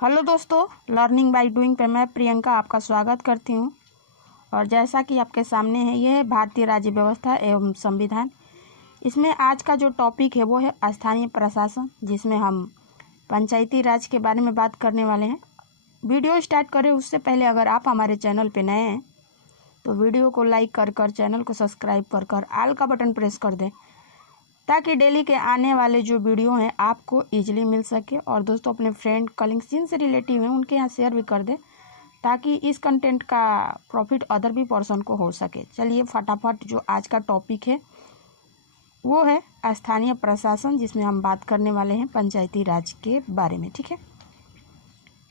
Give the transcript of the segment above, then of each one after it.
Hello दोस्तों, learning by doing पे मैं प्रियंका आपका स्वागत करती हूँ। और जैसा कि आपके सामने है, यह है भारतीय राज्य व्यवस्था एवं संविधान। इसमें आज का जो टॉपिक है वो है स्थानीय प्रशासन, जिसमें हम पंचायती राज के बारे में बात करने वाले हैं। वीडियो स्टार्ट करें उससे पहले अगर आप हमारे चैनल पर नए हैं तो वीडियो को लाइक कर चैनल को सब्सक्राइब कर ऑल का बटन प्रेस कर दें, ताकि डेली के आने वाले जो वीडियो हैं आपको इजीली मिल सके। और दोस्तों, अपने फ्रेंड कलिंग्स जिनसे रिलेटिव हैं उनके यहाँ शेयर भी कर दें, ताकि इस कंटेंट का प्रॉफिट अदर भी पर्सन को हो सके। चलिए फटाफट जो आज का टॉपिक है वो है स्थानीय प्रशासन, जिसमें हम बात करने वाले हैं पंचायती राज के बारे में। ठीक है,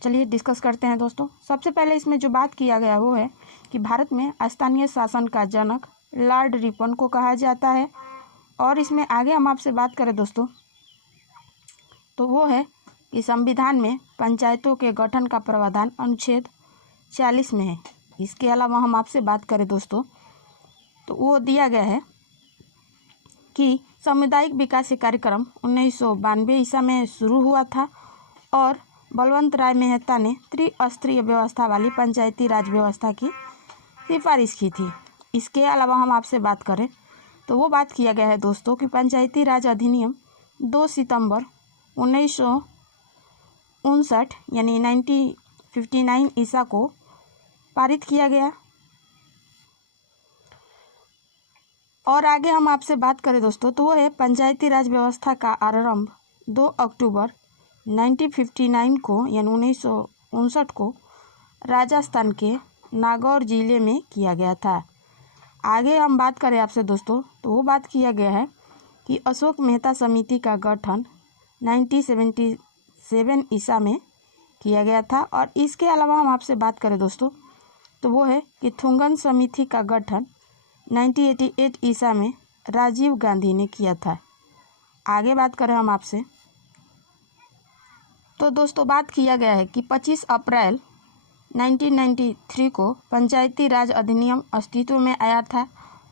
चलिए डिस्कस करते हैं दोस्तों। सबसे पहले इसमें जो बात किया गया वो है कि भारत में स्थानीय शासन का जनक लॉर्ड रिपन को कहा जाता है। और इसमें आगे हम आपसे बात करें दोस्तों तो वो है कि संविधान में पंचायतों के गठन का प्रावधान अनुच्छेद 40 में है। इसके अलावा हम आपसे बात करें दोस्तों तो वो दिया गया है कि सामुदायिक विकास कार्यक्रम 1992 ईस्वी में शुरू हुआ था और बलवंत राय मेहता ने त्रिस्तरीय व्यवस्था वाली पंचायती राज व्यवस्था की सिफारिश की थी। इसके अलावा हम आपसे बात करें तो वो बात किया गया है दोस्तों कि पंचायती राज अधिनियम 2 सितंबर 1959 यानी 1959 ईसा को पारित किया गया। और आगे हम आपसे बात करें दोस्तों तो वो है पंचायती राज व्यवस्था का आरंभ 2 अक्टूबर 1959 को यानी 1959 को राजस्थान के नागौर जिले में किया गया था। आगे हम बात करें आपसे दोस्तों तो वो बात किया गया है कि अशोक मेहता समिति का गठन 1977 ईसा में किया गया था। और इसके अलावा हम आपसे बात करें दोस्तों तो वो है कि थुंगन समिति का गठन 1988 ईसा में राजीव गांधी ने किया था। आगे बात करें हम आपसे तो दोस्तों बात किया गया है कि 25 अप्रैल 1993 को पंचायती राज अधिनियम अस्तित्व में आया था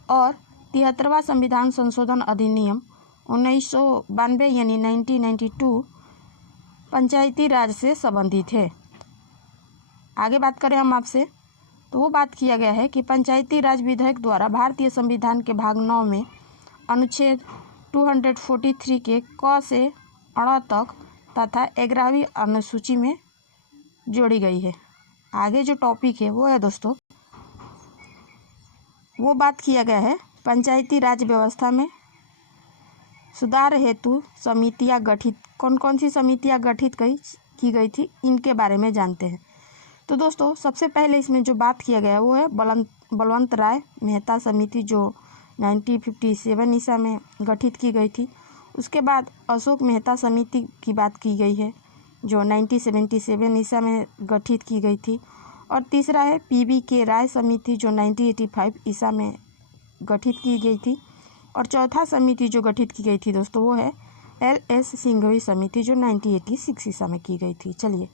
और 73वां संविधान संशोधन अधिनियम 1992 यानी 1992 पंचायती राज से संबंधित है। आगे बात करें हम आपसे तो वो बात किया गया है कि पंचायती राज विधेयक द्वारा भारतीय संविधान के भाग 9 में अनुच्छेद 243 के क से अ तक तथा 11वीं अनुसूची में जोड़ी गई है। आगे जो टॉपिक है वो है दोस्तों वो बात किया गया है पंचायती राज व्यवस्था में सुधार हेतु समितियां गठित, कौन कौन सी समितियां गठित की गई थी इनके बारे में जानते हैं। तो दोस्तों सबसे पहले इसमें जो बात किया गया है वो है बलवंत राय मेहता समिति, जो 1957 ईसा में गठित की गई थी। उसके बाद अशोक मेहता समिति की बात की गई है जो 1977 ईसा में गठित की गई थी। और तीसरा है PBK राय समिति जो 1985 ईसा में गठित की गई थी। और चौथा समिति जो गठित की गई थी दोस्तों वो है LS सिंघवी समिति जो 1986 ईसा में की गई थी। चलिए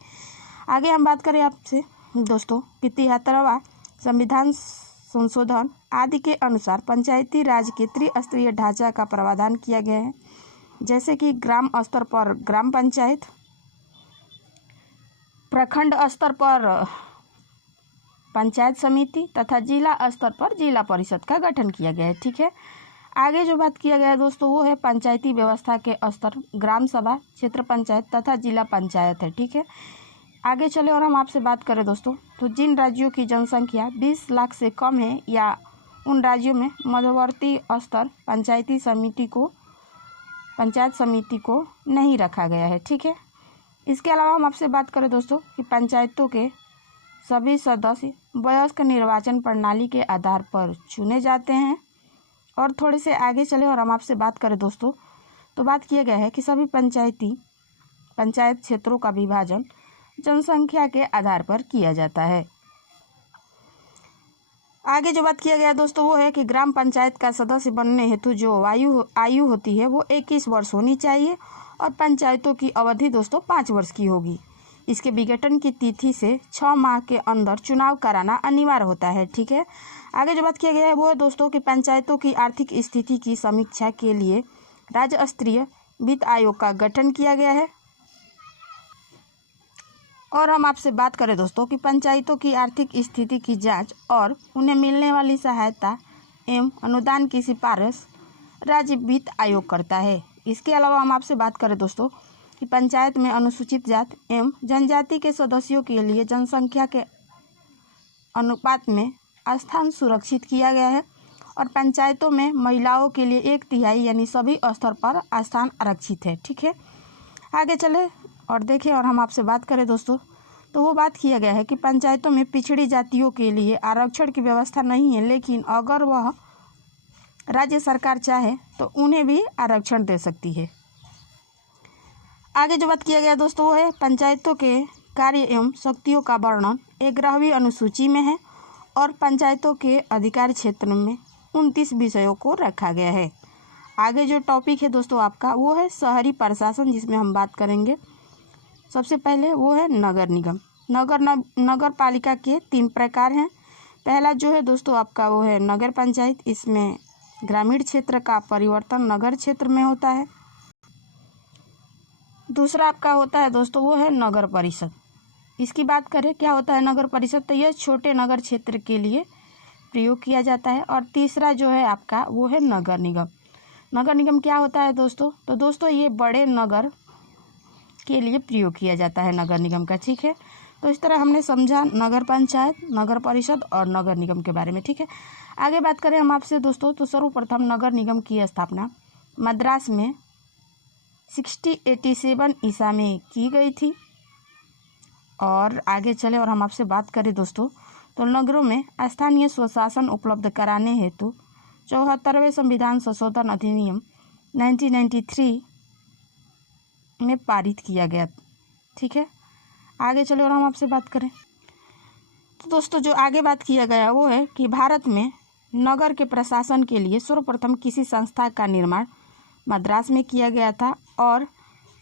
आगे हम बात करें आपसे दोस्तों कि 73वां संविधान संशोधन आदि के अनुसार पंचायती राज के त्रिस्तरीय ढांचा का प्रावधान किया गया है, जैसे कि ग्राम स्तर पर ग्राम पंचायत, प्रखंड स्तर पर पंचायत समिति तथा जिला स्तर पर जिला परिषद का गठन किया गया है। ठीक है, आगे जो बात किया गया है दोस्तों वो है पंचायती व्यवस्था के स्तर ग्राम सभा, क्षेत्र पंचायत तथा जिला पंचायत है। ठीक है, आगे चले और हम आपसे बात करें दोस्तों तो जिन राज्यों की जनसंख्या 20 लाख से कम है या उन राज्यों में मध्यवर्ती स्तर पंचायत समिति को नहीं रखा गया है। ठीक है, इसके अलावा हम आपसे बात करें दोस्तों कि पंचायतों के सभी सदस्य वयस्क निर्वाचन प्रणाली के आधार पर चुने जाते हैं। और थोड़े से आगे चले और हम आपसे बात करें दोस्तों तो बात किया गया है कि सभी पंचायत क्षेत्रों का विभाजन जनसंख्या के आधार पर किया जाता है। आगे जो बात किया गया दोस्तों वो है कि ग्राम पंचायत का सदस्य बनने हेतु जो आयु होती है वो 21 वर्ष होनी चाहिए और पंचायतों की अवधि दोस्तों 5 वर्ष की होगी। इसके विघटन की तिथि से 6 माह के अंदर चुनाव कराना अनिवार्य होता है। ठीक है, आगे जो बात किया गया है वो है दोस्तों कि पंचायतों की आर्थिक स्थिति की समीक्षा के लिए राज्य स्तरीय वित्त आयोग का गठन किया गया है। और हम आपसे बात करें दोस्तों कि पंचायतों की आर्थिक स्थिति की जांच और उन्हें मिलने वाली सहायता एवं अनुदान की सिफारिश राज्य वित्त आयोग करता है। इसके अलावा हम आपसे बात करें दोस्तों कि पंचायत में अनुसूचित जाति एवं जनजाति के सदस्यों के लिए जनसंख्या के अनुपात में स्थान सुरक्षित किया गया है और पंचायतों में महिलाओं के लिए 1/3 यानी सभी स्तर पर स्थान आरक्षित है। ठीक है, आगे चले और देखें और हम आपसे बात करें दोस्तों तो वो बात किया गया है कि पंचायतों में पिछड़ी जातियों के लिए आरक्षण की व्यवस्था नहीं है, लेकिन अगर वह राज्य सरकार चाहे तो उन्हें भी आरक्षण दे सकती है। आगे जो बात किया गया दोस्तों वो है पंचायतों के कार्य एवं शक्तियों का वर्णन 11वीं अनुसूची में है और पंचायतों के अधिकार क्षेत्र में 29 विषयों को रखा गया है। आगे जो टॉपिक है दोस्तों आपका वो है शहरी प्रशासन, जिसमें हम बात करेंगे। सबसे पहले वो है नगर निगम। नगर पालिका के 3 प्रकार हैं। पहला जो है दोस्तों आपका वो है नगर पंचायत, इसमें ग्रामीण क्षेत्र का परिवर्तन नगर क्षेत्र में होता है। दूसरा आपका होता है दोस्तों वो है नगर परिषद। इसकी बात करें क्या होता है नगर परिषद, तो यह छोटे नगर क्षेत्र के लिए प्रयोग किया जाता है। और तीसरा जो है आपका वो है नगर निगम। नगर निगम क्या होता है दोस्तों, तो दोस्तों ये बड़े नगर के लिए प्रयोग किया जाता है नगर निगम का। ठीक है, तो इस तरह हमने समझा नगर पंचायत, नगर परिषद और नगर निगम के बारे में। ठीक है, आगे बात करें हम आपसे दोस्तों तो सर्वप्रथम नगर निगम की स्थापना मद्रास में 1687 ईसा में की गई थी। और आगे चले और हम आपसे बात करें दोस्तों तो नगरों में स्थानीय स्वशासन उपलब्ध कराने हेतु 74वें संविधान संशोधन अधिनियम 1993 में पारित किया गया। ठीक है, आगे चले और हम आपसे बात करें तो दोस्तों जो आगे बात किया गया वो है कि भारत में नगर के प्रशासन के लिए सर्वप्रथम किसी संस्था का निर्माण मद्रास में किया गया था और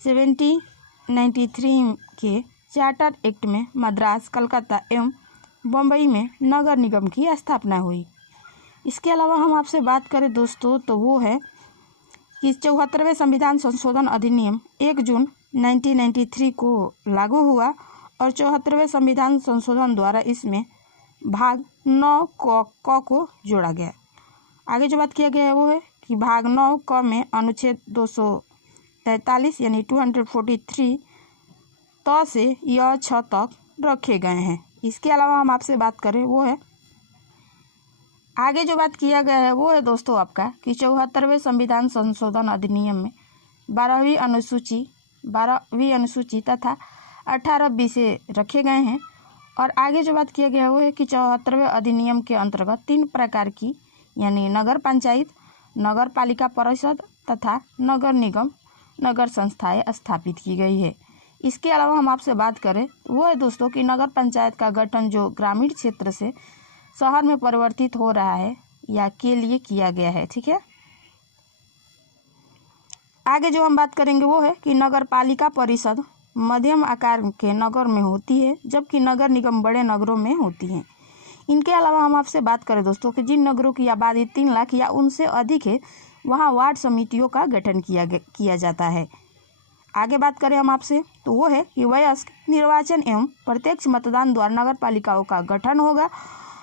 1793 के चार्टर एक्ट में मद्रास, कलकत्ता एवं बम्बई में नगर निगम की स्थापना हुई। इसके अलावा हम आपसे बात करें दोस्तों तो वो है कि 74वें संविधान संशोधन अधिनियम 1 जून 1993 को लागू हुआ और 74वें संविधान संशोधन द्वारा इसमें भाग 9 क को जोड़ा गया। आगे जो बात किया गया है वो है कि भाग 9 क में अनुच्छेद 243 यानी 243 त से य 6 तक रखे गए हैं। इसके अलावा हम आपसे बात करें वो है आगे जो बात किया गया है वो है दोस्तों आपका कि 74वें संविधान संशोधन अधिनियम में 12वीं अनुसूची तथा 18 विषय रखे गए हैं। और आगे जो बात किया गया है वो है कि 74वें अधिनियम के अंतर्गत 3 प्रकार की यानी नगर पंचायत, नगर पालिका परिषद तथा नगर निगम नगर संस्थाएं स्थापित की गई है। इसके अलावा हम आपसे बात करें वो है दोस्तों कि नगर पंचायत का गठन जो ग्रामीण क्षेत्र से शहर में परिवर्तित हो रहा है या के लिए किया गया है। ठीक है, आगे जो हम बात करेंगे वो है कि नगर पालिका परिषद मध्यम आकार के नगर में होती है जबकि नगर निगम बड़े नगरों में होती हैं। इनके अलावा हम आपसे बात करें दोस्तों कि जिन नगरों की आबादी 3 लाख या उनसे अधिक है वहाँ वार्ड समितियों का गठन किया जाता है। आगे बात करें हम आपसे तो वो है कि वयस्क निर्वाचन एवं प्रत्यक्ष मतदान द्वारा नगर पालिकाओं का गठन होगा।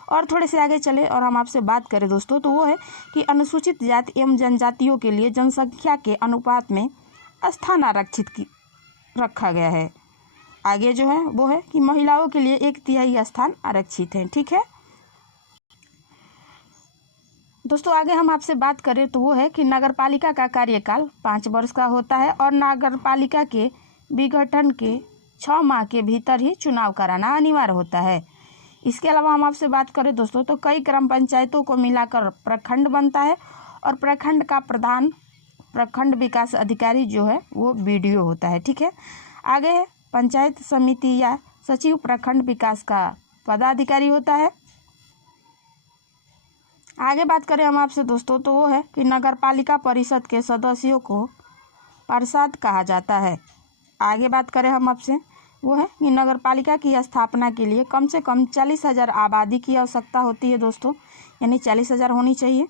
और थोड़े से आगे चले और हम आपसे बात करें दोस्तों तो वो है कि अनुसूचित जाति एवं जनजातियों के लिए जनसंख्या के अनुपात में स्थान आरक्षित रखा गया है। आगे जो है वो है कि महिलाओं के लिए 1/3 स्थान आरक्षित है। ठीक है दोस्तों, आगे हम आपसे बात करें तो वो है कि नगरपालिका का कार्यकाल 5 वर्ष का होता है और नगरपालिका के विघटन के 6 माह के भीतर ही चुनाव कराना अनिवार्य होता है। इसके अलावा हम आपसे बात करें दोस्तों तो कई ग्राम पंचायतों को मिलाकर प्रखंड बनता है और प्रखंड का प्रधान प्रखंड विकास अधिकारी जो है वो BDO होता है। ठीक है, आगे पंचायत समिति या सचिव प्रखंड विकास का पदाधिकारी होता है। आगे बात करें हम आपसे दोस्तों तो वो है कि नगर पालिका परिषद के सदस्यों को पार्षद कहा जाता है। आगे बात करें हम आपसे वो है कि नगर पालिका की स्थापना के लिए कम से कम 40,000 आबादी की आवश्यकता होती है दोस्तों, यानी 40,000 होनी चाहिए।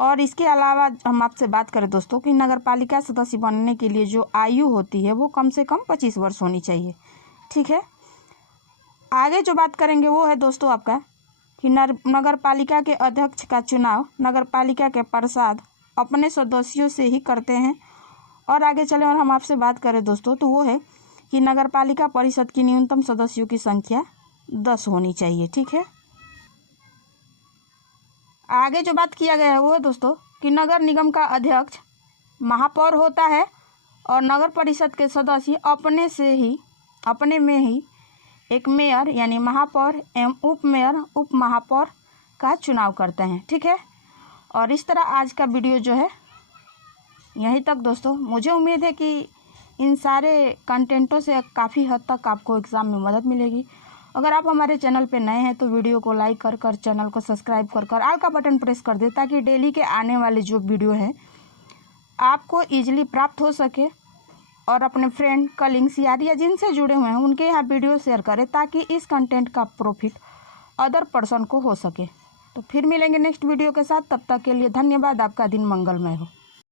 और इसके अलावा हम आपसे बात करें दोस्तों कि नगर पालिका सदस्य बनने के लिए जो आयु होती है वो कम से कम 25 वर्ष होनी चाहिए। ठीक है, आगे जो बात करेंगे वो है दोस्तों आपका कि नगर पालिका के अध्यक्ष का चुनाव नगर पालिका के पार्षद अपने सदस्यों से ही करते हैं। और आगे चले और हम आपसे बात करें दोस्तों तो वो है कि नगर पालिका परिषद की न्यूनतम सदस्यों की संख्या 10 होनी चाहिए। ठीक है। आगे जो बात किया गया है वो है दोस्तों कि नगर निगम का अध्यक्ष महापौर होता है और नगर परिषद के सदस्य अपने में ही एक मेयर यानी महापौर एवं उप मेयर उप महापौर का चुनाव करते हैं। ठीक है। और इस तरह आज का वीडियो जो है यहीं तक दोस्तों। मुझे उम्मीद है कि इन सारे कंटेंटों से काफ़ी हद तक आपको एग्ज़ाम में मदद मिलेगी। अगर आप हमारे चैनल पे नए हैं तो वीडियो को लाइक कर चैनल को सब्सक्राइब कर ऑल का बटन प्रेस कर दे ताकि डेली के आने वाले जो वीडियो हैं आपको ईजिली प्राप्त हो सके। और अपने फ्रेंड कलिंग्स यार या जिनसे जुड़े हुए हैं उनके यहाँ वीडियो शेयर करें ताकि इस कंटेंट का प्रॉफिट अदर पर्सन को हो सके। तो फिर मिलेंगे नेक्स्ट वीडियो के साथ। तब तक के लिए धन्यवाद। आपका दिन मंगलमय हो।